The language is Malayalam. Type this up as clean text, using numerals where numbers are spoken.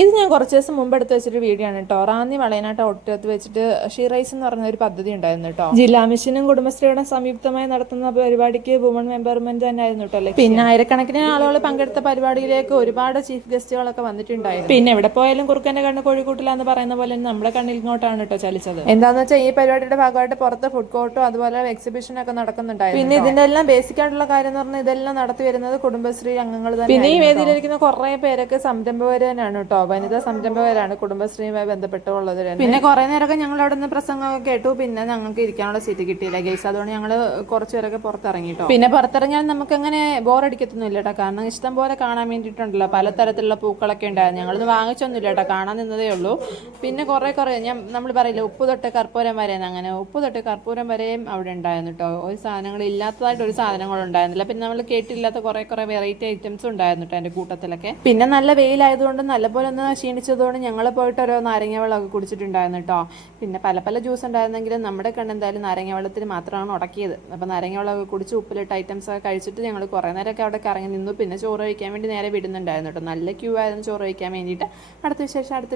ഇത് ഞാൻ കുറച്ച് ദിവസം മുമ്പ് എടുത്ത് വെച്ചിട്ട് വീഡിയോ ആണ് കേട്ടോ. റാന്നി വളയനാട്ട് ഒട്ടത്ത് വെച്ചിട്ട് ഷീറൈസ് എന്ന് പറഞ്ഞ ഒരു പദ്ധതി ഉണ്ടായിരുന്നു കേട്ടോ. ജില്ലാ മിഷനും കുടുംബശ്രീയുടെ സംയുക്തമായി നടത്തുന്ന പരിപാടിക്ക് വുമൺ എംപവർമെന്റ് തന്നെ ആയിരുന്നു കേട്ടോ. പിന്നെ ആയിരക്കണക്കിന് ആളുകൾ പങ്കെടുത്ത പരിപാടിയിലേക്ക് ഒരുപാട് ചീഫ് ഗസ്റ്റുകളൊക്കെ വന്നിട്ടുണ്ടായിരുന്നു. പിന്നെ എവിടെ പോയാലും കുറുക്കന്റെ കണ്ണ് കോഴിക്കൂട്ടിലാന്ന് പറയുന്ന പോലെ നമ്മുടെ കണ്ണിൽ ഇങ്ങോട്ടാണ് കേട്ടോ ചലിച്ചത്. എന്താണെന്ന് വെച്ചാൽ ഈ പരിപാടിയുടെ ഭാഗമായിട്ട് പുറത്ത് ഫുഡ് കോർട്ടും അതുപോലെ എക്സിബിഷനൊക്കെ നടക്കുന്നുണ്ടായിരുന്നു. പിന്നെ ഇതിന്റെ എല്ലാം ബേസിക് ആയിട്ടുള്ള കാര്യം എന്ന് പറഞ്ഞാൽ ഇതെല്ലാം നടത്തി വരുന്നത് കുടുംബശ്രീ അംഗങ്ങൾ തന്നെ. പിന്നെ ഈ വേദിയിലിരിക്കുന്ന കുറെ പേരൊക്കെ സംരംഭകർ തന്നെയാണ് കേട്ടോ. വനിതാ സംരംഭകരാണ് കുടുംബശ്രീയുമായി ബന്ധപ്പെട്ടുള്ളത്. പിന്നെ കുറെ നേരമൊക്കെ ഞങ്ങൾ അവിടെ നിന്ന് പ്രസംഗമൊക്കെ കേട്ടു. പിന്നെ ഞങ്ങൾക്ക് ഇരിക്കാനുള്ള സീറ്റ് കിട്ടിയില്ല ഗൈസ്. അതുകൊണ്ട് ഞങ്ങൾ കുറച്ചുപേരൊക്കെ പുറത്തിറങ്ങിട്ടോ. പിന്നെ പുറത്തിറങ്ങിയാൽ നമുക്ക് അങ്ങനെ ബോറടിക്കത്തൊന്നുമില്ല കേട്ടോ. കാരണം ഇഷ്ടം പോലെ കാണാൻ വേണ്ടിയിട്ടുണ്ടല്ലോ. പലതരത്തിലുള്ള പൂക്കളൊക്കെ ഉണ്ടായിരുന്നു. ഞങ്ങളൊന്നും വാങ്ങിച്ചൊന്നുമില്ല കേട്ടോ, കാണാൻ നിന്നതേ ഉള്ളൂ. പിന്നെ കുറെ നമ്മൾ പറയില്ല ഉപ്പ് തൊട്ട് കർപ്പൂരം വരെയെന്ന്, അങ്ങനെ ഉപ്പ് തൊട്ട് കർപ്പൂരം വരെയും അവിടെ ഉണ്ടായിരുന്നു കേട്ടോ. ഒരു സാധനങ്ങൾ ഇല്ലാത്തതായിട്ട് ഒരു സാധനങ്ങളും ഉണ്ടായിരുന്നില്ല. പിന്നെ നമ്മൾ കേട്ടില്ലാത്ത കുറെ വെറൈറ്റി ഐറ്റംസ് ഉണ്ടായിരുന്നു കേട്ടോ എൻ്റെ കൂട്ടത്തിലൊക്കെ. പിന്നെ നല്ല വെയിലായതുകൊണ്ട് നല്ലപോലെ ഒന്ന് ക്ഷീണിച്ചതുകൊണ്ട് ഞങ്ങൾ പോയിട്ട് ഓരോ നാരങ്ങ വെള്ളമൊക്കെ കുടിച്ചിട്ടുണ്ടായിരുന്നു കേട്ടോ. പിന്നെ പല ജ്യൂസ് ഉണ്ടായിരുന്നെങ്കിലും നമ്മുടെ എന്തായാലും നാരങ്ങ വെള്ളത്തിന് മാത്രമാണ് ഉടക്കിയത്. അപ്പോൾ നാരങ്ങ വെള്ളമൊക്കെ കുടിച്ച് ഉപ്പിലിട്ട് ഐറ്റംസ് ഒക്കെ കഴിച്ചിട്ട് ഞങ്ങൾ കുറേ നേരമൊക്കെ അവിടെ കറങ്ങി നിന്നു. പിന്നെ ചോറ് കഴിക്കാൻ വേണ്ടി നേരെ വിടുന്നുണ്ടായിരുന്നു കേട്ടോ. നല്ല ക്യൂ ആയിരുന്നു ചോറ് കഴിക്കാൻ വേണ്ടിയിട്ട്. അടുത്ത വിശേഷം അടുത്ത